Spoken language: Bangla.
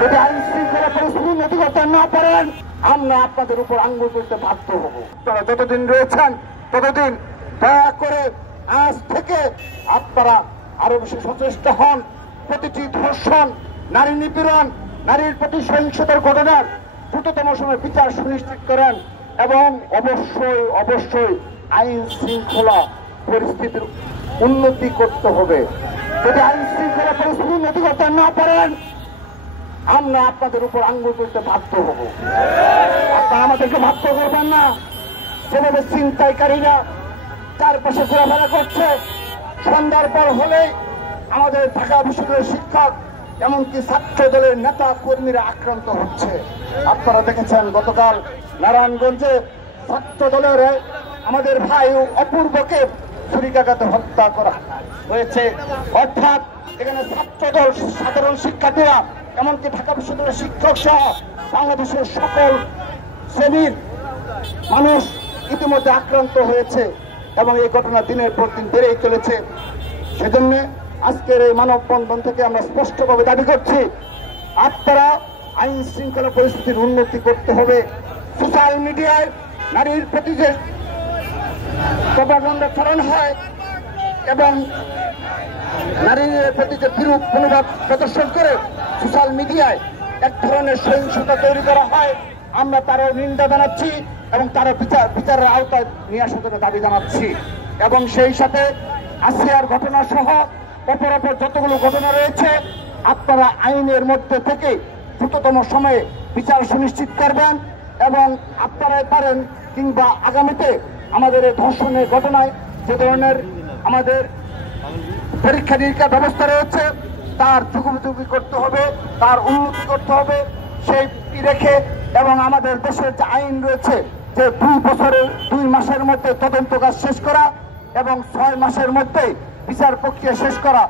যদি আইন শৃঙ্খলা পরিস্থিতি উন্নতি করতে না পারেন, আমরা আপনাদের উপর আঙ্গুল তুলতে বাধ্য হব। আপনারা যতদিন রয়েছেন ততদিন দয়া করে আজ থেকে আপনারা আরো বেশি সচেষ্ট হন। প্রতিটি ধর্ষণ, নারী নিপীড়ন, নারীর প্রতি সহিংসতার ঘটনার দ্রুততম সময়ে বিচার সুনিশ্চিত করেন এবং অবশ্যই আইন শৃঙ্খলা পরিস্থিতির উন্নতি করতে হবে। যদি আইন শৃঙ্খলা পরিস্থিতি উন্নতি করতে না পারেন, আমরা আপনাদের উপর আঙ্গুল তুলতে বাধ্য হব। আপনারা আমাদেরকে বাধ্য করবেন না। যেভাবে ছিনতাইকারীরা চারপাশে ঘোরাফেরা করছে, সন্ধ্যার পর হলেই আমাদের ঢাকা বিশ্ববিদ্যালয়ের শিক্ষক এমনকি ছাত্র দলের নেতা কর্মীরা আক্রান্ত হচ্ছে। আপনারা দেখেছেন গতকাল নারায়ণগঞ্জে ছাত্র দলের আমাদের ভাই অপূর্বকে ছুরিকাঘাতে হত্যা করা হয়েছে। অর্থাৎ এখানে ছাত্র দল, সাধারণ শিক্ষার্থীরা, এমনকি ঢাকা বিশ্ববিদ্যালয়ের শিক্ষক সহ বাংলাদেশের সকল শ্রেণীর মানুষ ইতিমধ্যে আক্রান্ত হয়েছে এবং এই ঘটনা দিনের পর দিন বেড়েই চলেছে। সেজন্য আজকের এই মানববন্ধন থেকে আমরা স্পষ্টভাবে দাবি করছি, আপনারা আইন শৃঙ্খলা পরিস্থিতির উন্নতি করতে হবে। সোশ্যাল মিডিয়ায় নারীর প্রতি যে প্রপাগান্ডা ছড়ানো হয় এবং নারীর প্রতি যে বিরূপ মনোভাব প্রদর্শন করে সোশ্যাল মিডিয়ায় এক ধরনের সহিংসতা তৈরি করা হয়, আমরা তারও নিন্দা জানাচ্ছি এবং তারও বিচারের আওতায় নিয়ে আসার জন্য দাবি জানাচ্ছি। এবং সেই সাথে আসিয়ার ঘটনা সহ অপরাপর যতগুলো ঘটনা রয়েছে, আপনারা আইনের মধ্যে থেকে দ্রুততম সময়ে বিচার সুনিশ্চিত করবেন এবং আপনারাই পারেন কিংবা আগামীতে আমাদের এই ধর্ষণের ঘটনায় যে ধরনের আমাদের পরীক্ষা নিরীক্ষা ব্যবস্থা রয়েছে তার যুগোপযোগী করতে হবে, তার উন্নতি করতে হবে সেই রেখে, এবং আমাদের দেশের যে আইন রয়েছে যে 2 মাসের মধ্যে তদন্ত কাজ শেষ করা এবং 6 মাসের মধ্যে বিচার প্রক্রিয়া শেষ করা।